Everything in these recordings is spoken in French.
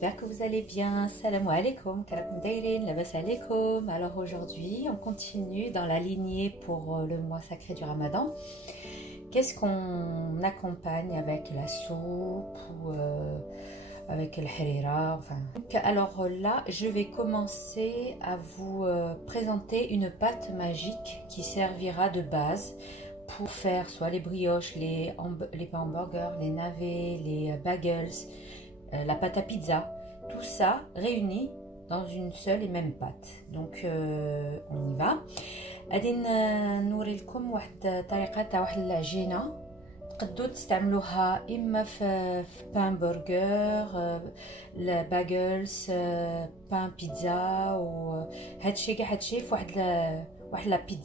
j'espère que vous allez bien. Salam alaikum, karakoum dairin, labas alaikum. Alors aujourd'hui, on continue dans la lignée pour le mois sacré du Ramadan. Qu'est-ce qu'on accompagne avec la soupe ou avec le harira, enfin. Alors là, je vais commencer à vous présenter une pâte magique qui servira de base pour faire soit les brioches, les pains hamburgers, les navets, les bagels, la pâte à pizza, tout ça réuni dans une seule et même pâte. Donc on y va. غادي نوريلكم واحد الطريقه تاع واحد العجينه تقدروا تستعملوها اما في بان برجر، الباغلز، بان بيتزا، وهادشي كاع هادشي في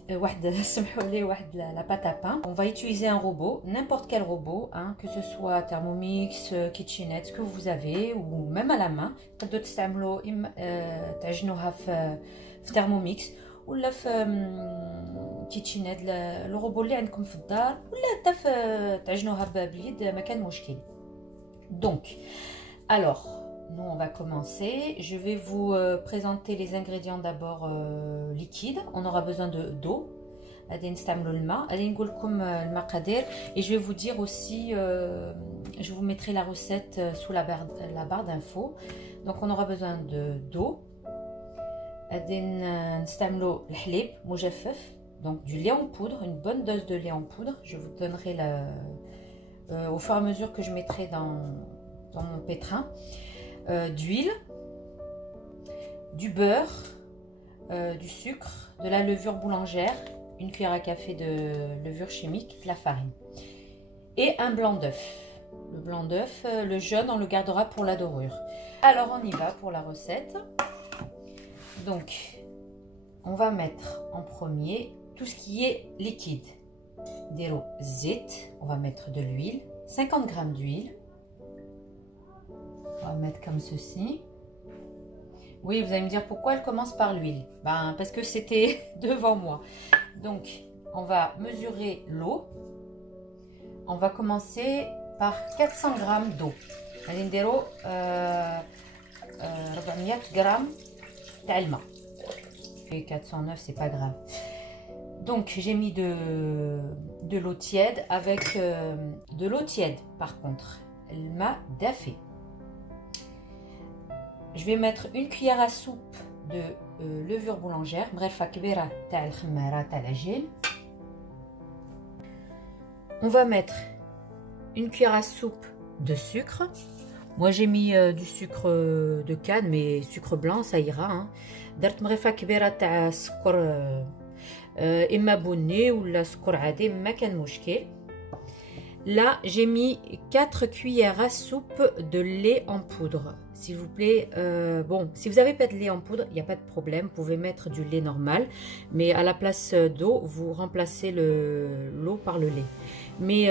واحد سمحوا لي واحد la pâte à pain. On va utiliser un robot, n'importe quel robot, hein, que ce soit Thermomix, KitchenAid, ce que vous avez, ou même à la main. تقدروا تستعملوا تعجنوها في Thermomix ولا في كيتشيناد لو روبو اللي عندكم في الدار، ولا حتى تعجنوها باليد، ما كان مشكل. Donc alors nous on va commencer. Je vais vous présenter les ingrédients d'abord liquides. On aura besoin d'eau. غادي نستعملوا الماء. غادي نقول لكم المقادير et je vais vous dire aussi je vous mettrai la recette sous la barre d'infos. Donc on aura besoin d'eau. غادي نستعملوا الحليب مجفف, donc du lait en poudre, une bonne dose de lait en poudre. Je vous donnerai au fur et à mesure que je mettrai dans mon pétrin. D'huile, du beurre, du sucre, de la levure boulangère, une cuillère à café de levure chimique, de la farine et un blanc d'œuf. Le blanc d'œuf, le jaune, on le gardera pour la dorure. Alors on y va pour la recette. Donc on va mettre en premier tout ce qui est liquide. Dero zit, on va mettre de l'huile, 50 g d'huile. On va mettre comme ceci. Oui, vous allez me dire pourquoi elle commence par l'huile. Ben, parce que c'était devant moi. Donc, on va mesurer l'eau. On va commencer par 400 g d'eau. Allez, نديرو 400 g d'alma. Et 409, c'est pas grave. Donc, j'ai mis de l'eau tiède avec de l'eau tiède, par contre. Elle m'a daffé. Je vais mettre une cuillère à soupe de levure boulangère. On va mettre une cuillère à soupe de sucre. Moi j'ai mis du sucre de canne, mais sucre blanc ça ira. Hein. درت مغرفة كبيرة تاع سكر إما بني ولا سكر عادي ما كان مشكل. Là, j'ai mis 4 cuillères à soupe de lait en poudre. S'il vous plaît, bon, si vous n'avez pas de lait en poudre, il n'y a pas de problème. Vous pouvez mettre du lait normal. Mais à la place d'eau, vous remplacez l'eau par le lait. Mais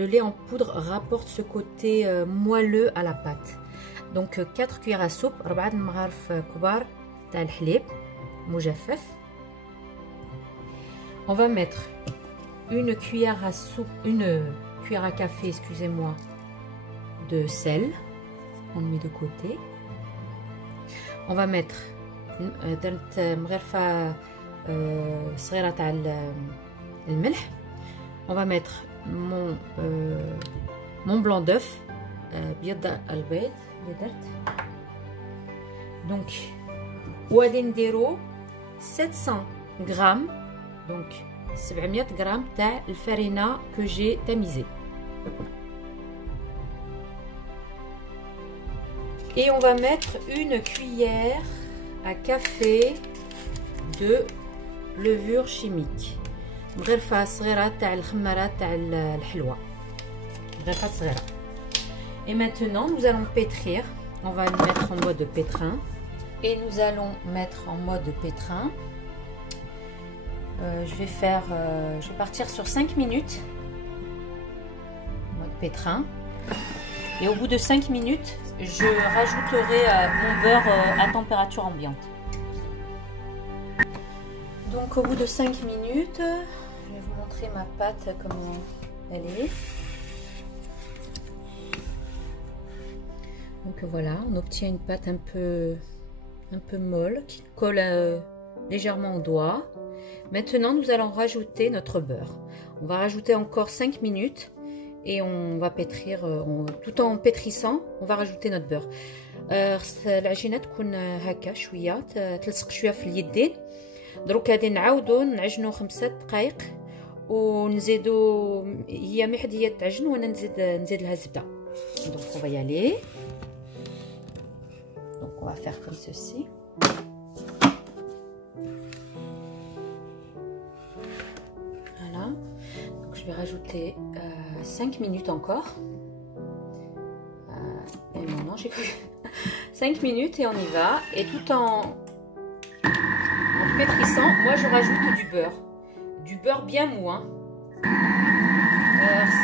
le lait en poudre rapporte ce côté moelleux à la pâte. Donc, 4 cuillères à soupe. 4 مغارف كبار تاع الحليب مجفف. On va mettre une cuillère à soupe, une cuillère à café, excusez-moi, de sel. On le met de côté. On va mettre درت مغرفة صغيرة تاع الملح. On va mettre mon blanc d'œuf بيض البيض اللي درت. Donc وغادي نديرو 700 grammes, donc 700 grammes تاع الفرينة que j'ai tamisé. Et on va mettre une cuillère à café de levure chimique. مغرفة صغيرة تاع الخمارة تاع الحلوى. مغرفة صغيرة. Et maintenant nous allons pétrir. On va le mettre en mode pétrin. Et nous allons mettre en mode pétrin. Je vais partir sur 5 minutes. Mode pétrin. Et au bout de 5 minutes, je rajouterai mon beurre à température ambiante. Donc au bout de 5 minutes, je vais vous montrer ma pâte comment elle est. Donc voilà, on obtient une pâte un peu molle qui colle légèrement au doigt. Maintenant, nous allons rajouter notre beurre. On va rajouter encore 5 minutes et on va pétrir, tout en pétrissant, on va rajouter notre beurre. العجينه تكون هكا شويه تلصق شويه في اليدين. دروك غادي نعاودو نعجنو 5 دقائق ونزيدو هي ملي هي تعجن وانا نزيد لها الزبده. دونك on va y aller. Donc on va faire comme ceci. Voilà. Donc je vais rajouter 5 minutes encore. Et maintenant j'ai cru 5 minutes et on y va. Et tout en pétrissant, moi je rajoute du beurre. Du beurre bien mou. Hein.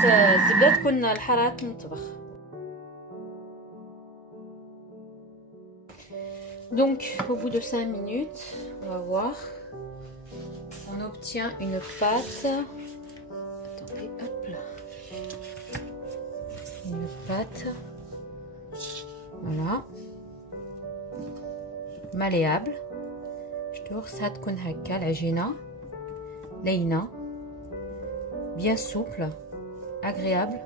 الزبدة تكون الحرارة المطبخ. Donc au bout de 5 minutes, on va voir. On obtient une pâte. Attendez, hop là. Une pâte. Voilà. malléable. Ça تكون هكا العجينة لينة bien souple, agréable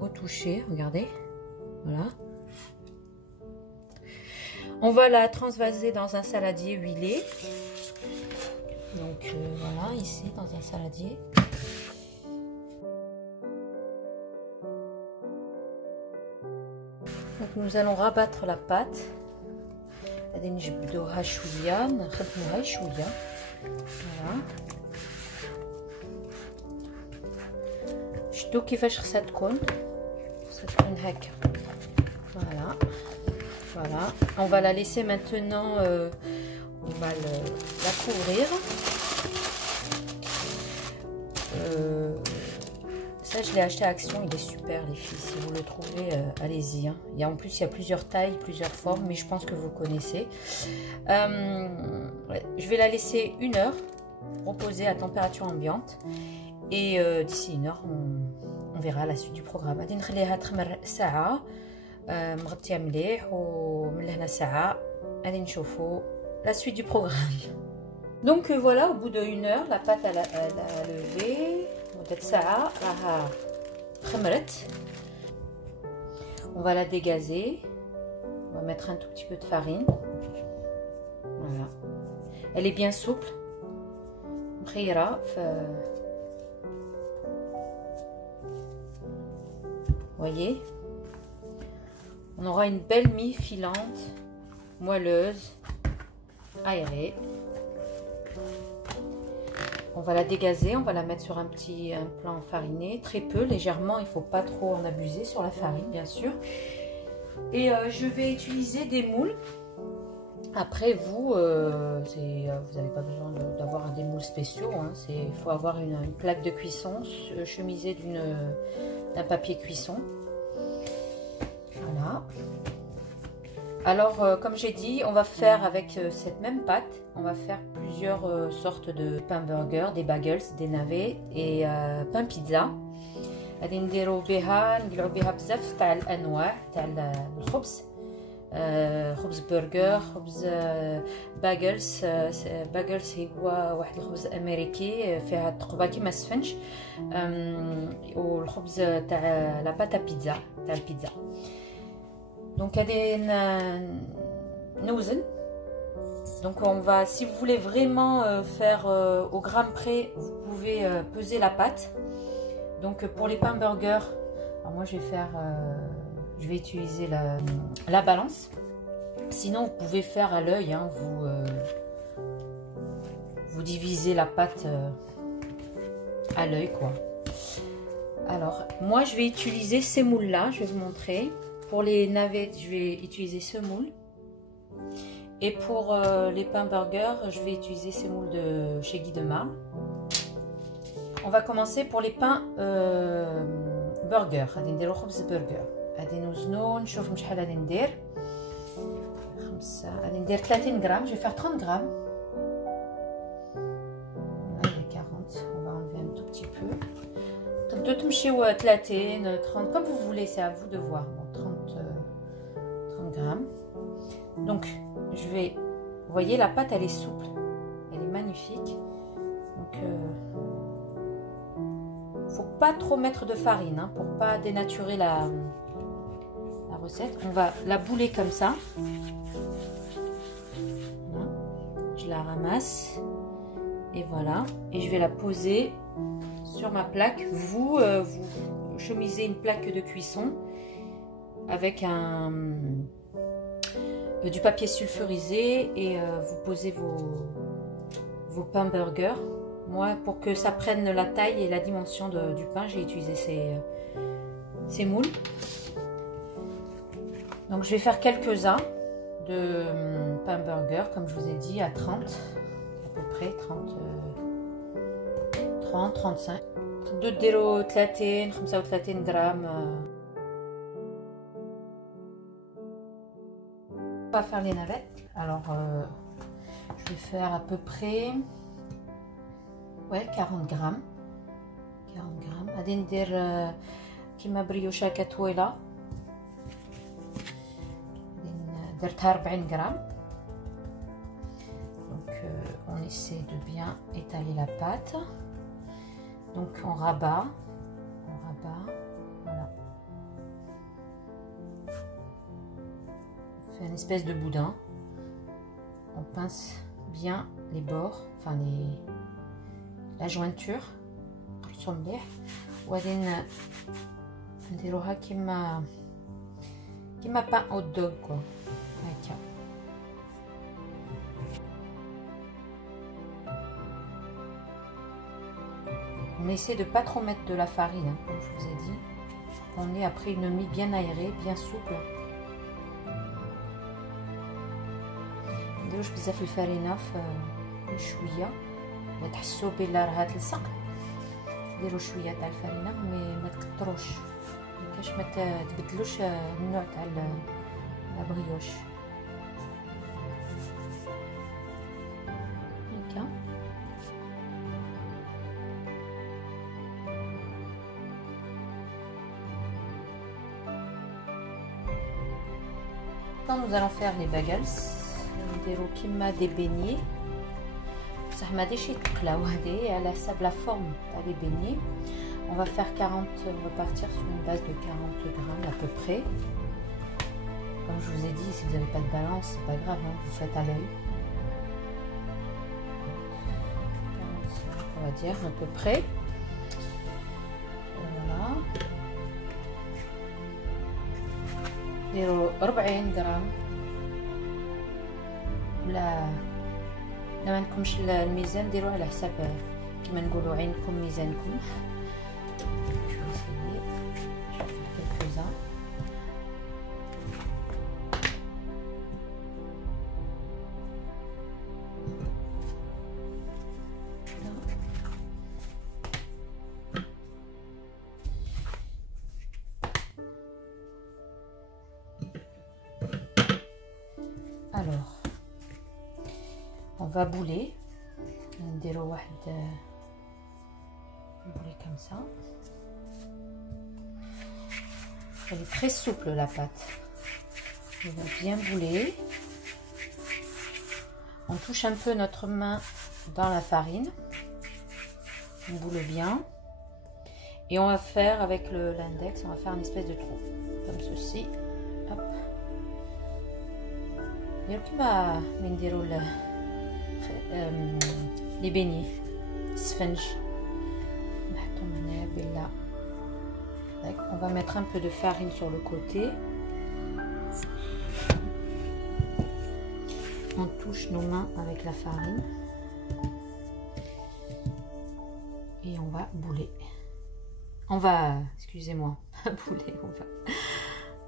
au toucher. Regardez, voilà. On va la transvaser dans un saladier huilé. Donc voilà, ici dans un saladier. Donc nous allons rabattre la pâte. غادي نجبدوها شويه نخدموها شويه. Voilà. شتو كيفاش خصها تكون هكا. Voilà. Voilà. On va la laisser maintenant. On va la couvrir. Ça, je l'ai acheté à Action, il est super les filles. Si vous le trouvez, allez-y. Hein. En plus, il y a plusieurs tailles, plusieurs formes, mais je pense que vous connaissez. Ouais, je vais la laisser 1 heure reposer à température ambiante. Et d'ici 1 heure, on verra la suite du programme. غادي نخليها تخمر ساعة مغطية مليح ومن لهنا ساعة غادي نشوفوا la suite du programme. Donc voilà, au bout de 1 heure, la pâte elle a levé. On va la dégazer. On va mettre un tout petit peu de farine. Voilà. Elle est bien souple. Voyez. On aura une belle mie filante, moelleuse, aérée. On va la dégazer, on va la mettre sur un plan fariné, très peu, légèrement, il ne faut pas trop en abuser sur la farine, bien sûr. Et je vais utiliser des moules. Après, vous n'avez pas besoin d'avoir des moules spéciaux. Hein. Il faut avoir une plaque de cuisson chemisée d'un papier cuisson. Voilà. Alors, comme j'ai dit, on va faire avec cette même pâte, on va faire plusieurs sortes de pain burger, des bagels, des navets et pain pizza. غادي نديرو بها نقلعو بها بزاف تاع الانواع تاع الخبز. خبز برجر، خبز باجلز. باجلز هو واحد الخبز امريكي فيها الثقبه كيما السفنج، والخبز تاع لا باتا بيتزا تاع البيتزا. Donc donc on va, si vous voulez vraiment faire au gramme près, vous pouvez peser la pâte. Donc pour les pains burgers, alors moi je vais utiliser la balance. Sinon vous pouvez faire à l'œil, hein, vous divisez la pâte à l'œil quoi. Alors moi je vais utiliser ces moules là, je vais vous montrer. Pour les navets, je vais utiliser ce moule. Et pour les pains burgers, je vais utiliser ces moules de chez Guy de Marle. On va commencer pour les pains burger. غادي نديرو خبز برجر. غادي نوزنو نشوف شحال غادي ندير. غادي ندير 30 غرام. Je vais faire 30 grammes. Allez, 40. On va enlever un tout petit peu. تقدروا تمشيو 30 30 comme vous voulez, c'est à vous de voir. Bon, 30 50 grammes. Donc je vais, vous voyez la pâte elle est souple, elle est magnifique. Donc faut pas trop mettre de farine hein, pour pas dénaturer la recette. On va la bouler comme ça. Voilà. Je la ramasse et voilà. Et je vais la poser sur ma plaque. Vous chemisez une plaque de cuisson avec du papier sulfurisé et vous posez vos pains burger. Moi, pour que ça prenne la taille et la dimension du pain, j'ai utilisé ces moules. Donc je vais faire quelques-uns de pain burger, comme je vous ai dit, à 30, à peu près 30, 35. ديروا 30 35 grammes. On va faire les navettes. Alors je vais faire à peu près 40 grammes. 40 grammes. غادي ندير كيما بريوشة كطويلة. درتها 40 grammes. Donc on essaie de bien étaler la pâte. Donc on rabat, voilà. On fait une espèce de boudin. On pince bien les bords, enfin la jointure. وبعدين نديروها كيما بان او دوغ كوا هكا. On essaie de pas trop mettre de la farine, hein, comme je vous ai dit. On ait après une mie bien aérée, bien souple. نديروش بزاف الفرينه في شويه لا تحسوا بلا راها تلصق. ديروا شويه تاع الفرينه مي ما تكتروش باش ما تبدلوش النوع تاع البريوش. هكا nous allons faire les bagels. نديرو كيما دي بيني بصح ما ديش يتقلاو هادي على حسب لا فورم تاع لي بيني. On va faire 40, on va partir sur une base de 40 grammes à peu près. Comme je vous ai dit, si vous n'avez pas de balance, c'est pas grave, hein, vous faites à l'œil. 45, on va dire à peu près. Voilà. 40 grammes. لا ما عندكمش الميزان ديروه على حساب كما نقولوا عينكم ميزانكم. Alors on va bouler. نديرو واحد bouler comme ça. Elle est très souple la pâte. On va bien bouler. On touche un peu notre main dans la farine. On boule bien. Et on va faire avec l'index, on va faire une espèce de trou. Comme ceci. Hop. كما نديرو لي بيني سفنج نحطهم هنا بلا. On va mettre un peu de farine sur le côté. On touche nos mains avec la farine et on va bouler. On va, excusez-moi, bouler.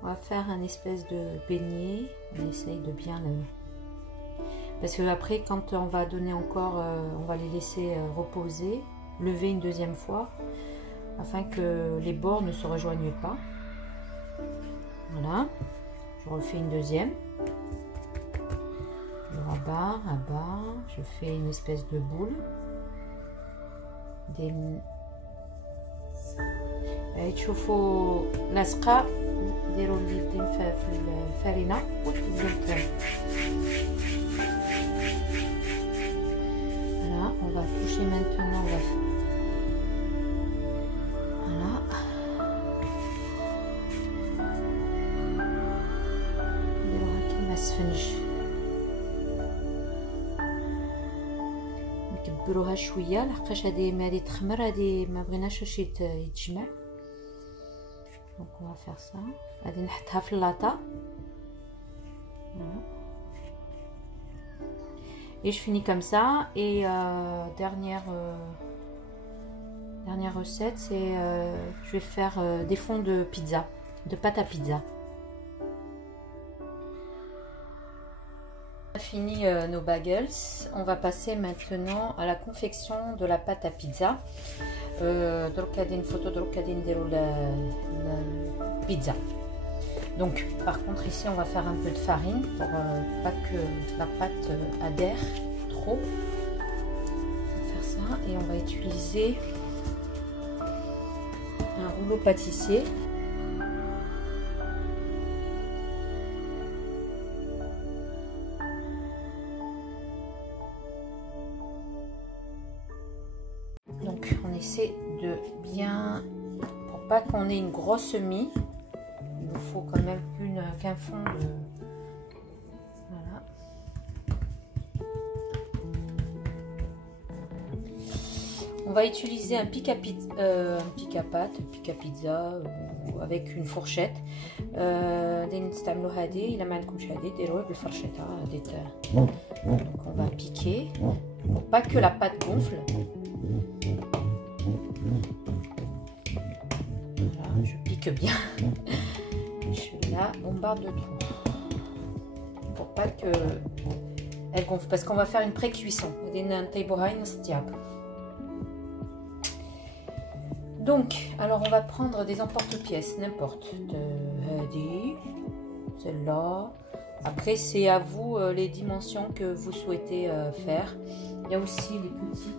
On va faire un espèce de beignet. On essaye de bien le... Parce que après, quand on va donner encore, on va les laisser reposer, lever une deuxième fois, afin que les bords ne se rejoignent pas. Voilà. Je refais une deuxième. Je rabat, je fais une espèce de boule. تشوفوا لاصقه نديرو اليدين في الفرينه ونبداو نطيب. Voilà, on va toucher maintenant. Voilà. نديروها كيما السفنج، نكبروها شويه لحقاش هادي تخمر، هادي ما بغيناش واش يتجمع. دونك on va faire ça. غادي نحطها في اللاطه. Voilà. Et je finis comme ça. Et dernière recette, c'est je vais faire des fonds de pizza, de pâte à pizza. On a fini nos bagels. On va passer maintenant à la confection de la pâte à pizza. Pizza. Donc, par contre, ici, on va faire un peu de farine pour pas que la pâte adhère trop. On va faire ça et on va utiliser un rouleau pâtissier. Donc, on essaie de bien, pour pas qu'on ait une grosse mie. Il nous faut quand même qu'un fond de... Voilà. On va utiliser un pic à pâte, pic à pizza avec une fourchette. Donc on va piquer pour pas que la pâte gonfle. Voilà, je pique bien. Là, bombarde de tout pour pas que elle gonfle, parce qu'on va faire une pré-cuisson. Donc, alors on va prendre des emporte-pièces, n'importe, celle-là. Après, c'est à vous les dimensions que vous souhaitez faire. Il y a aussi les petits.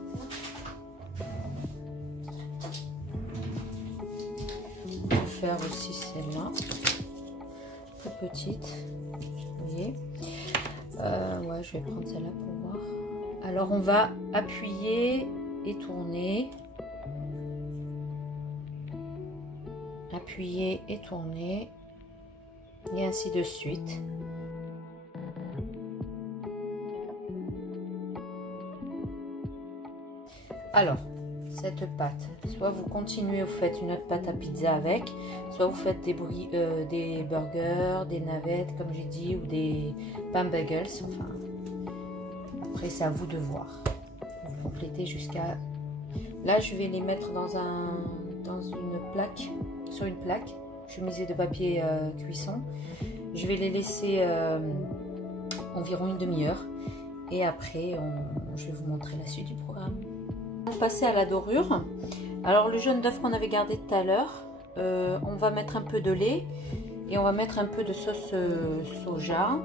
On peut faire aussi celle-là. Petite, vous voyez. Ouais, je vais prendre celle-là pour voir. Alors on va appuyer et tourner, appuyer et tourner, et ainsi de suite. Alors cette pâte, soit vous continuez, vous faites une autre pâte à pizza avec, soit vous faites des burgers, des navettes comme j'ai dit, ou des pain bagels. Enfin, après c'est à vous de voir. Vous complétez jusqu'à... Là je vais les mettre dans une plaque, sur une plaque chemisée de papier cuisson. Je vais les laisser environ une demi-heure et après je vais vous montrer la suite du programme. On va passer à la dorure. Alors le jaune d'œuf qu'on avait gardé tout à l'heure, on va mettre un peu de lait et on va mettre un peu de sauce soja.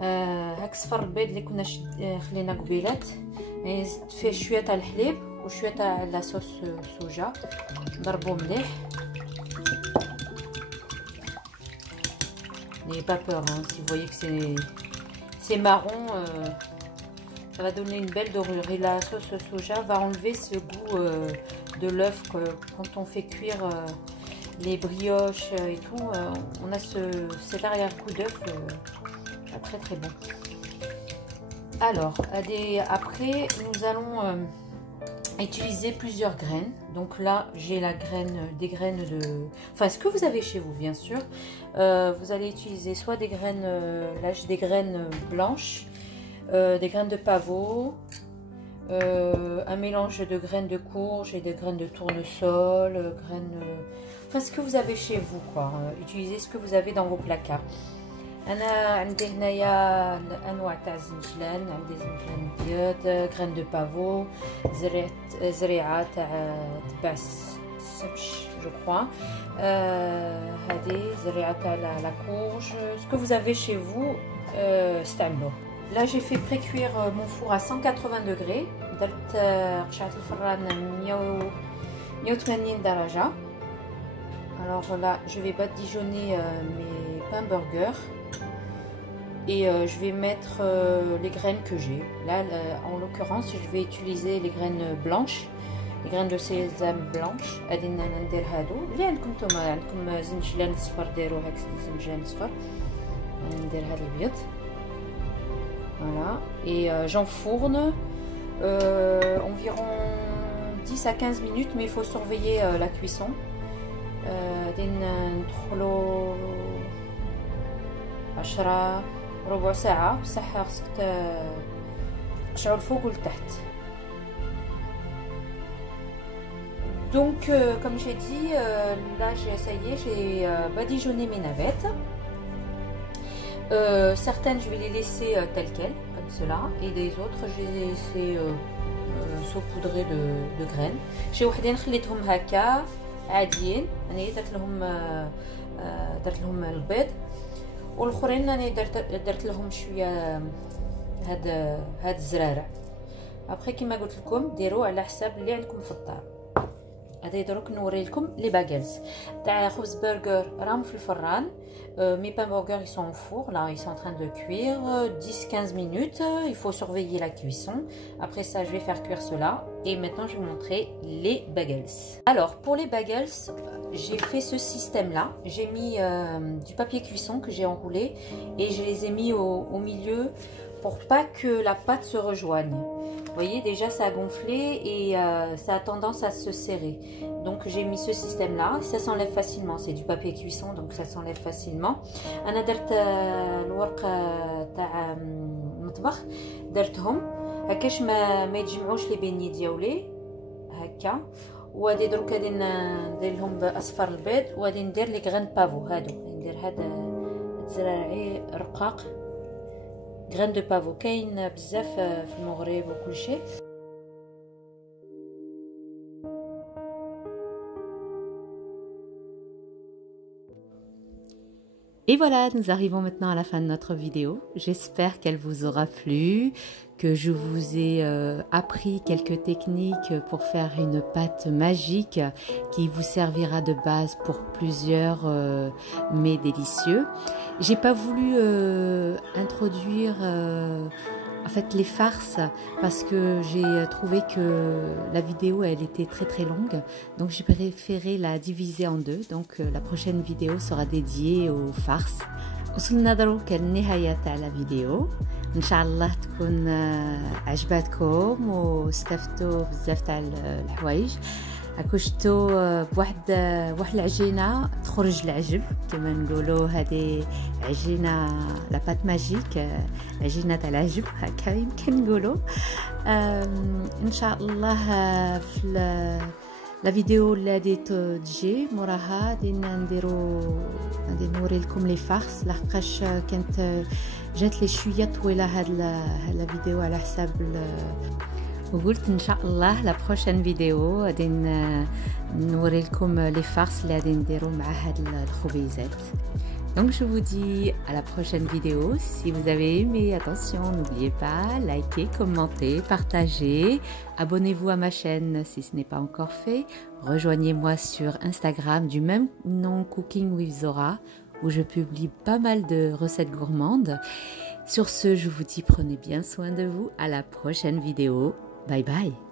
هاك صفر البيض اللي كنا خلينا قبيلات، نزيد فيه شويه تاع الحليب وشويه تاع لا صوص soja. نضربو مليح. N'ayez pas peur, hein, si vous voyez que c'est marron, ça va donner une belle dorure. Et la sauce soja va enlever ce goût de l'œuf quand on fait cuire les brioches et tout. On a cet arrière-goût d'œuf très très bon. Alors, après, nous allons utiliser plusieurs graines. Donc là, j'ai des graines de... Enfin, ce que vous avez chez vous, bien sûr. Vous allez utiliser soit des graines... là, j'ai des graines blanches, des graines de pavot, un mélange de graines de courge et de graines de tournesol, enfin, ce que vous avez chez vous, quoi. Utilisez ce que vous avez dans vos placards. أنا عندي هنايا أنواع تاع الزنجلان، عندي زنجلان أبيض، غران دو بافو، زريعة تاع تبع السمش جو كخوا، هذه زريعة تاع لا كورج. Ce que vous avez chez vous, استعملوه. Là j'ai fait pré-cuire mon four à 180 degrés. درت قشعة الفران 180 درجة. Alors là, je vais badigeonner mes pains burgers et je vais mettre les graines que j'ai. Là, en l'occurrence, je vais utiliser les graines blanches, les graines de sésame blanches. غادي ندير هادو اللي عندكم نتوما، عندكم زنجلان صفر ديروا هاك زنجلان صفر، ندير هاد الابيض. Voilà, et j'enfourne environ 10 à 15 minutes, mais il faut surveiller la cuisson. ندخلو 10 ربع ساعة، بصح خصك تقشعو الفوق والتحت. Donc comme j'ai dit, là ça y est, j'ai badigeonné mes navettes. Certaines je vais les laisser telles quelles, comme cela, et des autres je vais les laisser saupoudrer de graines. شي وحدين خليتهم هكا عاديين، يعني درت لهم البيض، والاخرين انا درت لهم شويه هاد الزرارع. ابخي كما قلت لكم ديروا على حساب اللي عندكم في الدار. هذا دروك نوري لكم لي باغيلز تاع خبز برجر راهم في الفران. Mes pains burgers ils sont au four, là ils sont en train de cuire 10-15 minutes, il faut surveiller la cuisson. Après ça je vais faire cuire cela et maintenant je vais vous montrer les bagels. Alors pour les bagels, j'ai fait ce système là, j'ai mis du papier cuisson que j'ai enroulé et je les ai mis au milieu pour pas que la pâte se rejoigne. Vous voyez déjà ça a gonflé et ça a tendance à se serrer. Donc j'ai mis ce système là, ça s'enlève facilement, c'est du papier cuisson donc ça s'enlève facilement. انا درت الورق تاع المطبخ درتهم هكاش ما يتجمعوش لي بيني ديالي هكا. وغادي دروك غادي ندير لهم باصفر البيض وغادي ندير لي غران بافو هادو، ندير هاد الزراعي رقاق غران دو بافو كاين بزاف في المغرب وكل شيء. Et voilà, nous arrivons maintenant à la fin de notre vidéo. J'espère qu'elle vous aura plu, que je vous ai appris quelques techniques pour faire une pâte magique qui vous servira de base pour plusieurs mets délicieux. J'ai pas voulu introduire en fait les farces parce que j'ai trouvé que la vidéo elle était très longue, donc j'ai préféré la diviser en deux. Donc la prochaine vidéo sera dédiée aux farces. وصلنا دروك للنهاية تاع لا فيديو، ان شاء الله تكون عجبتكم واستفدتوا بزاف تاع الحوايج. هاكو شفتوا بواحد العجينه تخرج العجب كما نقولوا، هذه عجينه لا بات ماجيك، عجينه تاع العجب هكا يمكن نقولوا. ان شاء الله في لا فيديو اللي غادي تجي موراها غادي نوري لكم لي فارس، لحقاش كانت جات لي شويه طويله هاد لا فيديو على حساب وقلت ان شاء الله لا بروشين فيديو غادي نوري لكم لي فارس اللي غادي نديرو مع هاد الخبيزات. Donc je vous dis à la prochaine vidéo. Si vous avez aimé, attention, n'oubliez pas, likez, commentez, partagez. Abonnez-vous à ma chaîne si ce n'est pas encore fait. Rejoignez-moi sur Instagram du même nom, Cooking with Zora, où je publie pas mal de recettes gourmandes. Sur ce, je vous dis prenez bien soin de vous. À la prochaine vidéo. Bye bye.